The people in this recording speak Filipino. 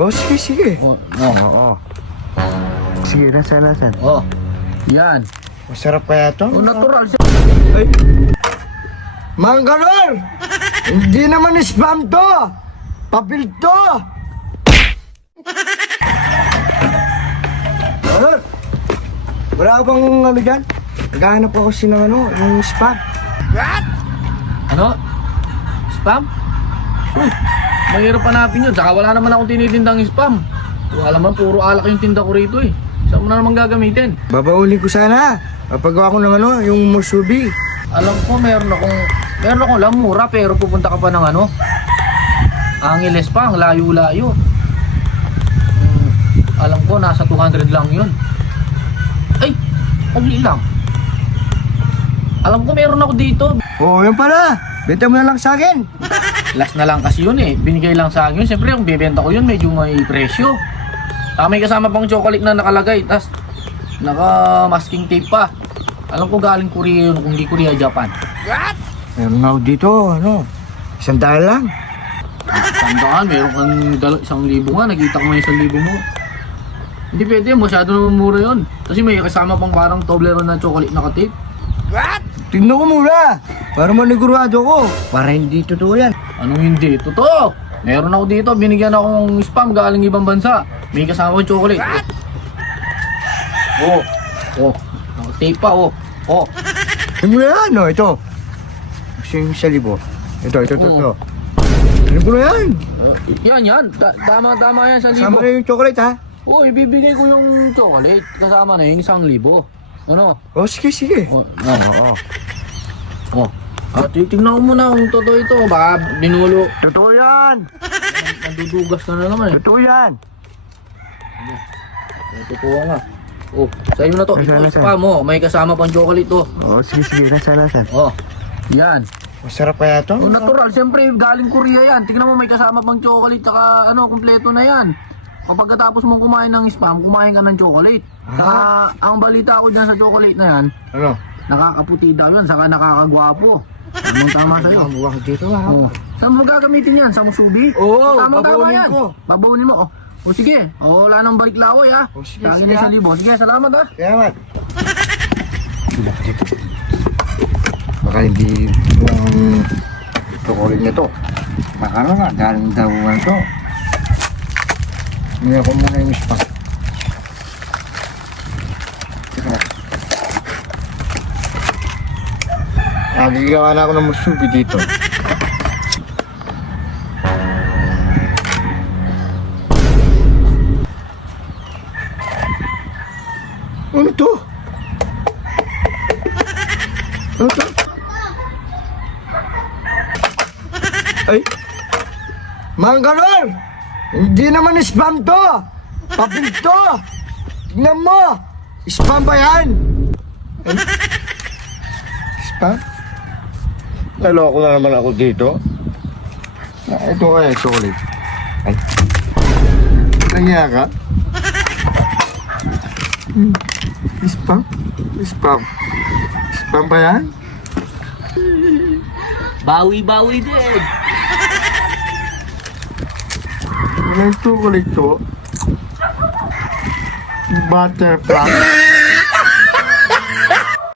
Oh, sige, sige. Oh, Oo. Sige, lasan. oh. Yan. Masarap kaya to? Oh, natural siya. Ay. Manggalor! Hindi naman spam to! Papel to! Mangalor! Wala ka bang ano dyan? Naghahanap ako ng yung spam. Ano? Spam? Mahirap hanapin yun. Saka wala naman akong tinitindang spam. Kung alam mo, puro alak yung tinda ko rito eh. Saan mo na naman gagamitin? Babaulin ko sana. Papagawa ko ng yung musubi. Alam ko, meron akong alam, mura, pero pupunta ka pa ng Angeles pa, ang layo-layo. Alam ko, nasa 200 lang yun. Ay, pagli lang. Alam ko, meron ako dito. Oo, yan pala. Benta mo na lang sa akin. Last na lang kasi yun eh. Binigay lang sa akin yun. Siyempre, kung bibenta ko yun, medyo may presyo. May kasama pang chocolate na nakalagay. Tas, naka-masking tape pa. Alam ko galing Korea yun, kung di Korea, Japan. Meron ako dito, $100 lang. Tandaan, meron kang 1,000 nga. Nakita ko may 1,000 mo. Hindi pwede, masyado naman mura yun. Kasi may kasama pang parang Toblerone na chocolate na ka-tape. Tignan ko muna. Para manigurado ko. Para hindi totoo yan. Anong hindi? Totoo! Meron ako dito, binigyan akong spam galing ibang bansa. May kasama akong chocolate. Oh, tape pa, oh. Ano mo yan, ito. Kasi yung 1,000. Ito. Ano ko na yan? Yan. Tama yan sa Kasama libo. na yung chocolate, ha? Oh, ibibigay ko yung chocolate. Kasama na yung 1,000. Ano? Oh, sige. Oh. Tingnan ko muna kung totoo ito. Baka dinulo. Totoo yan. Nandudugas ka na naman eh. Totoo yan. Totoo nga. Oh, sa'yo na to. Ito, spam mo. May kasama pang chocolate to. Oh, sige. Lasan. Oh, yan. Masarap kaya to? Oh, natural. Siyempre, galing Korea yan. Tingnan mo, may kasama pang chocolate. Tsaka, kompleto na yan. Kapag katapos mong kumain ng spam, kumain ka ng chocolate. Saka, ang balita ko dyan sa chocolate na yan, Ano? nakakaputi daw yan, saka nakakagwapo. Anong tama sa'yo? Ang buwak dito, ha? Oh. Saan mo gagamitin yan? Sa musubi? Oo, Tama babaunin yan. ko. Babaunin mo. O sige. Wala nang balik lawoy ha. O, sige, Kangin sige, sa ha. libo. Sige, salamat ha. Salamat. Baka hindi yung chocolate nito. Baka nga, galing daw to. Hindi ako muna yung spam. Nagigawa na ako ng musubi dito. Ano to? Ay! Manggalor! Hindi naman spam to! Papel to! Tignan mo! Spam ba yan? Ay. Spam? Naloko na naman ako dito. Ito kaya chocolate. Ay. Nangyaya ka? Spam? Spam ba yan? Bawi-bawi din. Ano yung chocolate to? Butterfly?